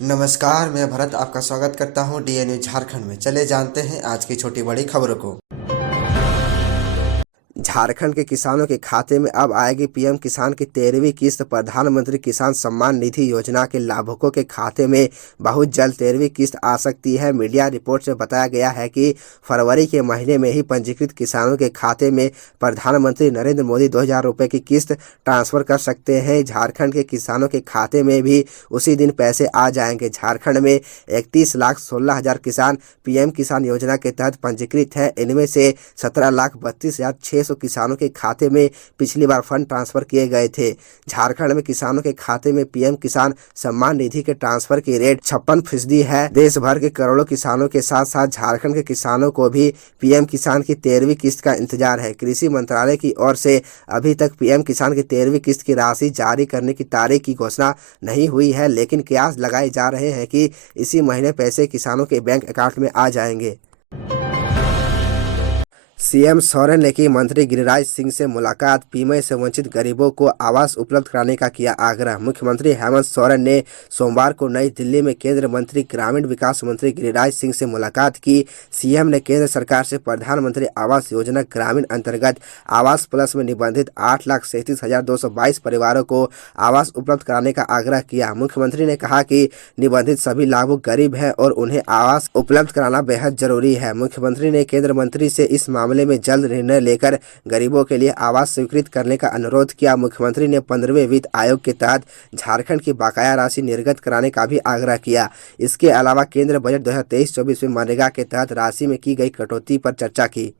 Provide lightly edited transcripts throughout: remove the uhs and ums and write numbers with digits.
नमस्कार, मैं भरत आपका स्वागत करता हूँ डीएनयू झारखंड में। चले जानते हैं आज की छोटी बड़ी खबरों को। झारखंड के किसानों के खाते में अब आएगी पीएम किसान की 13वीं किस्त। प्रधानमंत्री किसान सम्मान निधि योजना के लाभुकों के खाते में बहुत जल्द 13वीं किस्त आ सकती है। मीडिया रिपोर्ट में बताया गया है कि फरवरी के महीने में ही पंजीकृत किसानों के खाते में प्रधानमंत्री नरेंद्र मोदी 2000 रुपये की किस्त ट्रांसफर कर सकते हैं। झारखंड के किसानों के खाते में भी उसी दिन पैसे आ जाएंगे। झारखंड में 31,16,000 किसान पीएम किसान योजना के तहत पंजीकृत हैं। इनमें से 17,32,600 किसानों के खाते में पिछली बार फंड ट्रांसफर किए गए थे। झारखंड में किसानों के खाते में पीएम किसान सम्मान निधि के ट्रांसफर की रेट 56% है। देश भर के करोड़ों किसानों के साथ साथ झारखंड के किसानों को भी पीएम किसान की 13वीं किस्त का इंतजार है। कृषि मंत्रालय की ओर से अभी तक पीएम किसान की 13वीं किस्त की राशि जारी करने की तारीख की घोषणा नहीं हुई है, लेकिन कयास लगाए जा रहे हैं कि इसी महीने पैसे किसानों के बैंक अकाउंट में आ जाएंगे। सीएम सोरेन ने की मंत्री गिरिराज सिंह से मुलाकात। पीएम से वंचित गरीबों को आवास उपलब्ध कराने का किया आग्रह। मुख्यमंत्री हेमंत सोरेन ने सोमवार को नई दिल्ली में केंद्रीय मंत्री ग्रामीण विकास मंत्री गिरिराज सिंह से मुलाकात की। सीएम ने केंद्र सरकार से प्रधानमंत्री आवास योजना ग्रामीण अंतर्गत आवास प्लस में निबंधित 8,37,222 परिवारों को आवास उपलब्ध कराने का आग्रह किया। मुख्यमंत्री ने कहा कि निबंधित सभी लाभुक गरीब हैं और उन्हें आवास उपलब्ध कराना बेहद जरूरी है। मुख्यमंत्री ने केंद्र मंत्री से इस मामले में जल्द निर्णय लेकर गरीबों के लिए आवास स्वीकृत करने का अनुरोध किया। मुख्यमंत्री ने 15वें वित्त आयोग के तहत झारखंड की बकाया राशि निर्गत कराने का भी आग्रह किया। इसके अलावा केंद्र बजट 2023-24 में मनरेगा के तहत राशि में की गई कटौती पर चर्चा की।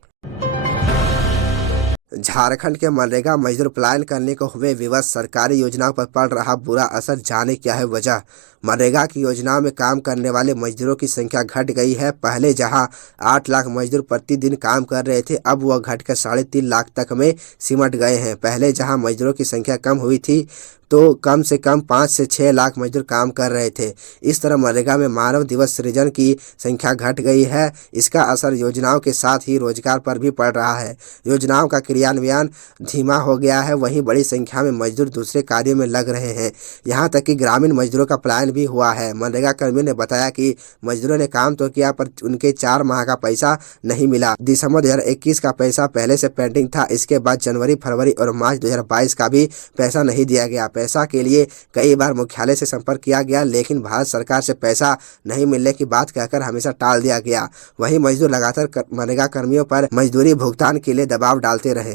झारखंड के मनरेगा मजदूर पलायन करने को हुए विवश। सरकारी योजनाओं पर पड़ रहा बुरा असर, जाने क्या है वजह। मनरेगा की योजनाओं में काम करने वाले मजदूरों की संख्या घट गई है। पहले जहां 8 लाख मजदूर प्रतिदिन काम कर रहे थे, अब वह घटकर 3.5 लाख तक में सिमट गए हैं। पहले जहां मजदूरों की संख्या कम हुई थी तो कम से कम 5 से 6 लाख मजदूर काम कर रहे थे। इस तरह मनरेगा में मानव दिवस सृजन की संख्या घट गई है। इसका असर योजनाओं के साथ ही रोजगार पर भी पड़ रहा है। योजनाओं का क्रियान्वयन धीमा हो गया है, वहीं बड़ी संख्या में मजदूर दूसरे कार्यों में लग रहे हैं। यहाँ तक कि ग्रामीण मजदूरों का पलायन भी हुआ है। मनरेगा कर्मियों ने बताया कि मजदूरों ने काम तो किया पर उनके 4 माह का पैसा नहीं मिला। दिसंबर 2021 का पैसा पहले से पेंडिंग था। इसके बाद जनवरी, फरवरी और मार्च 2022 का भी पैसा नहीं दिया गया। पैसा के लिए कई बार मुख्यालय से संपर्क किया गया, लेकिन भारत सरकार से पैसा नहीं मिलने की बात कहकर हमेशा टाल दिया गया। वहीं मजदूर लगातार मनरेगा कर्मियों पर मजदूरी भुगतान के लिए दबाव डालते रहे।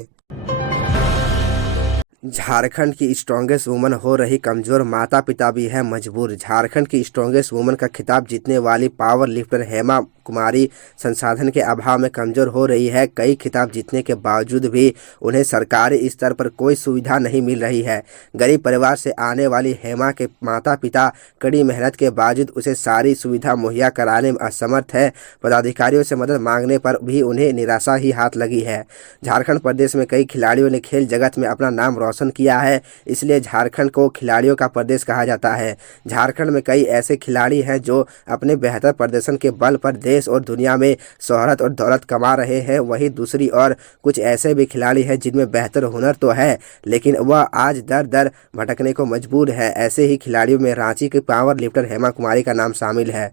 झारखंड की स्ट्रॉन्गेस्ट वुमन हो रही कमजोर, माता पिता भी है मजबूर। झारखंड की स्ट्रॉन्गेस्ट वुमन का खिताब जीतने वाली पावर लिफ्टर हेमा कुमारी संसाधन के अभाव में कमजोर हो रही है। कई खिताब जीतने के बावजूद भी उन्हें सरकारी स्तर पर कोई सुविधा नहीं मिल रही है। गरीब परिवार से आने वाली हेमा के माता पिता कड़ी मेहनत के बावजूद उसे सारी सुविधा मुहैया कराने में असमर्थ है। पदाधिकारियों से मदद मांगने पर भी उन्हें निराशा ही हाथ लगी है। झारखंड प्रदेश में कई खिलाड़ियों ने खेल जगत में अपना नाम रोशन किया है, इसलिए झारखंड को खिलाड़ियों का प्रदेश कहा जाता है। झारखंड में कई ऐसे खिलाड़ी हैं जो अपने बेहतर प्रदर्शन के बल पर देश और दुनिया में शोहरत और दौलत कमा रहे हैं। वहीं दूसरी ओर कुछ ऐसे भी खिलाड़ी हैं जिनमें बेहतर हुनर तो है, लेकिन वह आज दर दर भटकने को मजबूर है। ऐसे ही खिलाड़ियों में रांची के पावर लिफ्टर हेमा कुमारी का नाम शामिल है।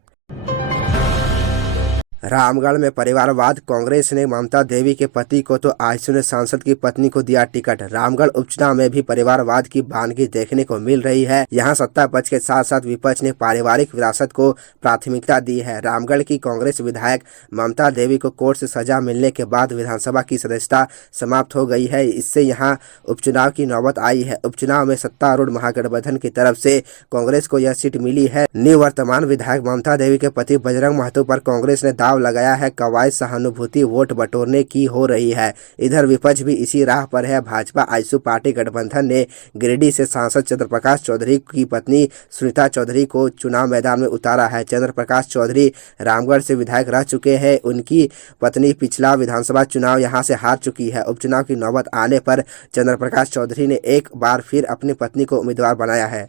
रामगढ़ में परिवारवाद, कांग्रेस ने ममता देवी के पति को तो आजसू ने सांसद की पत्नी को दिया टिकट। रामगढ़ उपचुनाव में भी परिवारवाद की वानगी देखने को मिल रही है। यहां सत्ता पक्ष के साथ साथ विपक्ष ने पारिवारिक विरासत को प्राथमिकता दी है। रामगढ़ की कांग्रेस विधायक ममता देवी को कोर्ट से सजा मिलने के बाद विधानसभा की सदस्यता समाप्त हो गई है। इससे यहाँ उपचुनाव की नौबत आई है। उपचुनाव में सत्तारूढ़ महागठबंधन की तरफ से कांग्रेस को यह सीट मिली है। निवर्तमान विधायक ममता देवी के पति बजरंग महतो पर कांग्रेस ने दाव लगाया है। कवायद सहानुभूति वोट बटोरने की हो रही है। इधर विपक्ष भी इसी राह पर है। भाजपा आजसू पार्टी गठबंधन ने गिरिडीह से सांसद चंद्र प्रकाश चौधरी की पत्नी सुनीता चौधरी को चुनाव मैदान में उतारा है। चंद्र प्रकाश चौधरी रामगढ़ से विधायक रह चुके हैं। उनकी पत्नी पिछला विधानसभा चुनाव यहां से हार चुकी है। उपचुनाव की नौबत आने पर चंद्र प्रकाश चौधरी ने एक बार फिर अपनी पत्नी को उम्मीदवार बनाया है।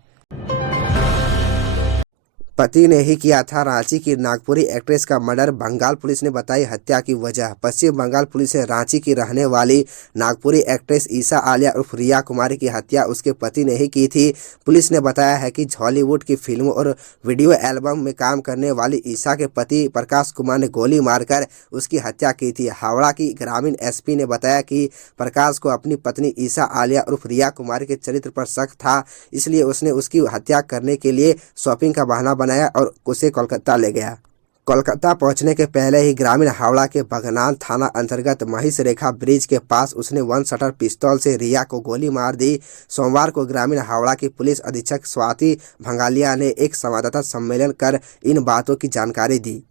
पति ने ही किया था रांची की नागपुरी एक्ट्रेस का मर्डर, बंगाल पुलिस ने बताई हत्या की वजह। पश्चिम बंगाल पुलिस ने रांची की रहने वाली नागपुरी एक्ट्रेस ईसा आलिया उर्फ रिया कुमारी की हत्या उसके पति ने ही की थी। पुलिस ने बताया है कि हॉलीवुड की फिल्मों और वीडियो एल्बम में काम करने वाली ईसा के पति प्रकाश कुमार ने गोली मारकर उसकी हत्या की थी। हावड़ा की ग्रामीण एसपी ने बताया कि प्रकाश को अपनी पत्नी ईसा आलिया उर्फ रिया कुमारी के चरित्र पर शक था, इसलिए उसने उसकी हत्या करने के लिए शॉपिंग का बहाना बनाया और उसे कोलकाता ले गया। कोलकाता पहुंचने के पहले ही ग्रामीण हावड़ा के बगनान थाना अंतर्गत महिष रेखा ब्रिज के पास उसने वन शटर पिस्तौल से रिया को गोली मार दी। सोमवार को ग्रामीण हावड़ा की पुलिस अधीक्षक स्वाति भंगालिया ने एक संवाददाता सम्मेलन कर इन बातों की जानकारी दी।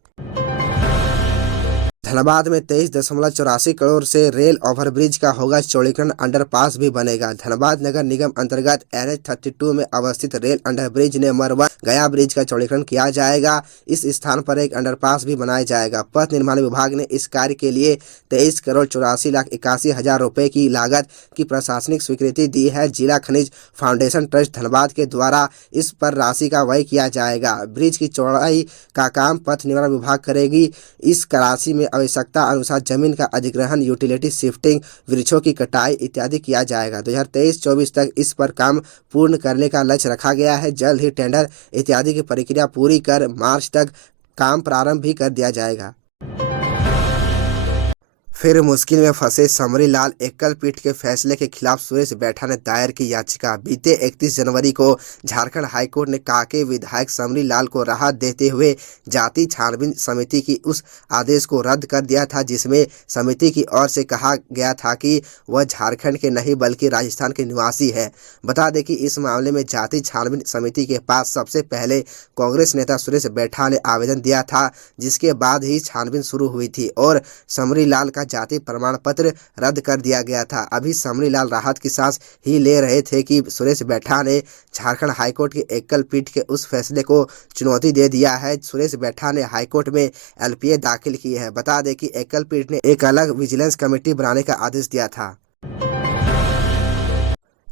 धनबाद में 23.84 करोड़ से रेल ओवरब्रिज का होगा चौड़ीकरण, अंडरपास भी बनेगा। धनबाद नगर निगम अंतर्गत NH32 में अवस्थित रेल अंडरब्रिज ने मरवा गया ब्रिज का चौड़ीकरण किया जाएगा। इस स्थान पर एक अंडरपास भी बनाया जाएगा। पथ निर्माण विभाग ने इस कार्य के लिए 23,84,81,000 रुपए की लागत की प्रशासनिक स्वीकृति दी है। जिला खनिज फाउंडेशन ट्रस्ट धनबाद के द्वारा इस पर राशि का व्यय किया जाएगा। ब्रिज की चौड़ाई का काम पथ निर्माण विभाग करेगी। इस राशि में आवश्यकता अनुसार जमीन का अधिग्रहण, यूटिलिटी शिफ्टिंग, वृक्षों की कटाई इत्यादि किया जाएगा। 2023-24 तक इस पर काम पूर्ण करने का लक्ष्य रखा गया है। जल्द ही टेंडर इत्यादि की प्रक्रिया पूरी कर मार्च तक काम प्रारंभ भी कर दिया जाएगा। फिर मुश्किल में फंसे समरी लाल, एकल पीठ के फैसले के खिलाफ सुरेश बैठा ने दायर की याचिका। बीते 31 जनवरी को झारखंड हाईकोर्ट ने कांके विधायक समरी लाल को राहत देते हुए जाति छानबीन समिति की उस आदेश को रद्द कर दिया था, जिसमें समिति की ओर से कहा गया था कि वह झारखंड के नहीं बल्कि राजस्थान के निवासी है। बता दें कि इस मामले में जाति छानबीन समिति के पास सबसे पहले कांग्रेस नेता सुरेश बैठा ने आवेदन दिया था, जिसके बाद ही छानबीन शुरू हुई थी और समरी लाल का जाति प्रमाण पत्र रद्द कर दिया गया था। अभी समरी लाल राहत की सांस ही ले रहे थे कि सुरेश बैठा ने झारखंड हाईकोर्ट के एकल पीठ के उस फैसले को चुनौती दे दिया है। सुरेश बैठा ने हाईकोर्ट में LPA दाखिल की है। बता दें कि एकल पीठ ने एक अलग विजिलेंस कमेटी बनाने का आदेश दिया था।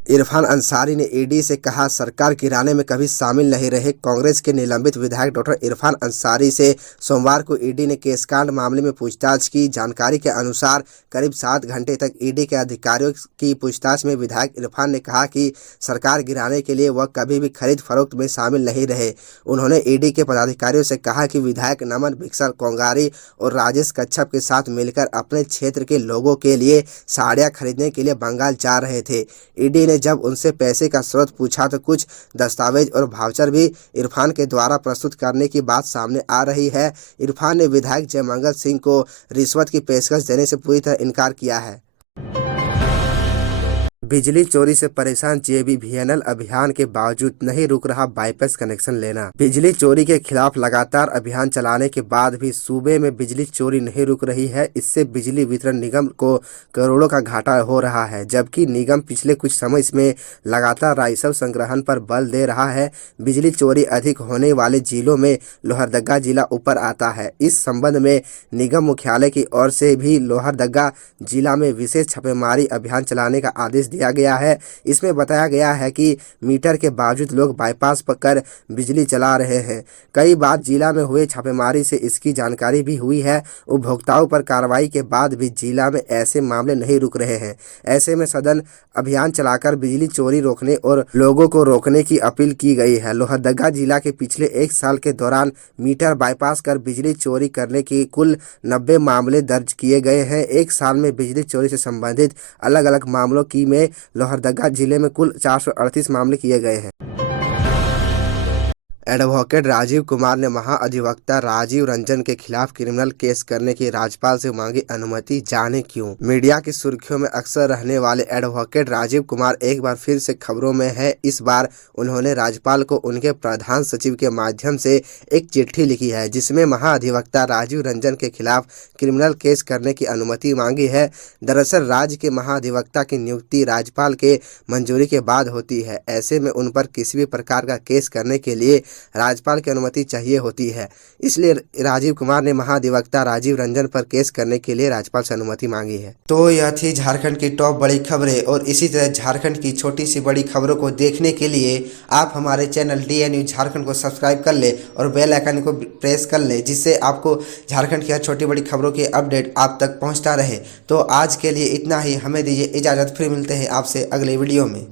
इरफान अंसारी ने ईडी से कहा, सरकार गिराने में कभी शामिल नहीं रहे। कांग्रेस के निलंबित विधायक डॉक्टर इरफान अंसारी से सोमवार को ईडी ने केसकांड मामले में पूछताछ की। जानकारी के अनुसार करीब 7 घंटे तक ईडी के अधिकारियों की पूछताछ में विधायक इरफान ने कहा कि सरकार गिराने के लिए वह कभी भी खरीद फरोख्त में शामिल नहीं रहे। उन्होंने ईडी के पदाधिकारियों से कहा कि विधायक नमन बिक्सर कोंगारी और राजेश कच्छप के साथ मिलकर अपने क्षेत्र के लोगों के लिए साड़ियाँ खरीदने के लिए बंगाल जा रहे थे। ईडी ने जब उनसे पैसे का स्रोत पूछा तो कुछ दस्तावेज और वाउचर भी इरफान के द्वारा प्रस्तुत करने की बात सामने आ रही है। इरफान ने विधायक जयमंगल सिंह को रिश्वत की पेशकश देने से पूरी तरह इनकार किया है। बिजली चोरी से परेशान JBVNL अभियान के बावजूद नहीं रुक रहा बाईपास कनेक्शन लेना। बिजली चोरी के खिलाफ लगातार अभियान चलाने के बाद भी सूबे में बिजली चोरी नहीं रुक रही है। इससे बिजली वितरण निगम को करोड़ों का घाटा हो रहा है, जबकि निगम पिछले कुछ समय में लगातार राजस्व संग्रहण पर बल दे रहा है। बिजली चोरी अधिक होने वाले जिलों में लोहरदगा जिला ऊपर आता है। इस संबंध में निगम मुख्यालय की ओर से भी लोहरदगा जिला में विशेष छापेमारी अभियान चलाने का आदेश दिया गया है। इसमें बताया गया है कि मीटर के बावजूद लोग बाईपास कर बिजली चला रहे हैं। कई बार जिला में हुए छापेमारी से इसकी जानकारी भी हुई है। उपभोक्ताओं पर कार्रवाई के बाद भी जिला में ऐसे मामले नहीं रुक रहे हैं। ऐसे में सघन अभियान चलाकर बिजली चोरी रोकने और लोगों को रोकने की अपील की गई है। लोहरदगा जिला के पिछले 1 साल के दौरान मीटर बाईपास कर बिजली चोरी करने के कुल 90 मामले दर्ज किए गए हैं। 1 साल में बिजली चोरी से संबंधित अलग अलग मामलों की में लोहरदगा जिले में कुल 438 मामले किए गए हैं। एडवोकेट राजीव कुमार ने महाअधिवक्ता राजीव रंजन के खिलाफ क्रिमिनल केस करने की राज्यपाल से मांगी अनुमति, जाने क्यों। मीडिया की सुर्खियों में अक्सर रहने वाले एडवोकेट राजीव कुमार एक बार फिर से खबरों में है। इस बार उन्होंने राज्यपाल को उनके प्रधान सचिव के माध्यम से एक चिट्ठी लिखी है, जिसमें महाअधिवक्ता राजीव रंजन के खिलाफ क्रिमिनल केस करने की अनुमति मांगी है। दरअसल राज्य के महाअधिवक्ता की नियुक्ति राज्यपाल के मंजूरी के बाद होती है। ऐसे में उन पर किसी भी प्रकार का केस करने के लिए राज्यपाल की अनुमति चाहिए होती है। इसलिए राजीव कुमार ने महाधिवक्ता राजीव रंजन पर केस करने के लिए राज्यपाल से अनुमति मांगी है। तो यह थी झारखंड की टॉप बड़ी खबरें, और इसी तरह झारखंड की छोटी सी बड़ी खबरों को देखने के लिए आप हमारे चैनल DN न्यूज़ झारखंड को सब्सक्राइब कर ले और बेल आइकन को प्रेस कर ले, जिससे आपको झारखंड की हर छोटी बड़ी खबरों की अपडेट आप तक पहुंचता रहे। तो आज के लिए इतना ही, हमें दीजिए इजाज़त, फिर मिलते हैं आपसे अगले वीडियो में।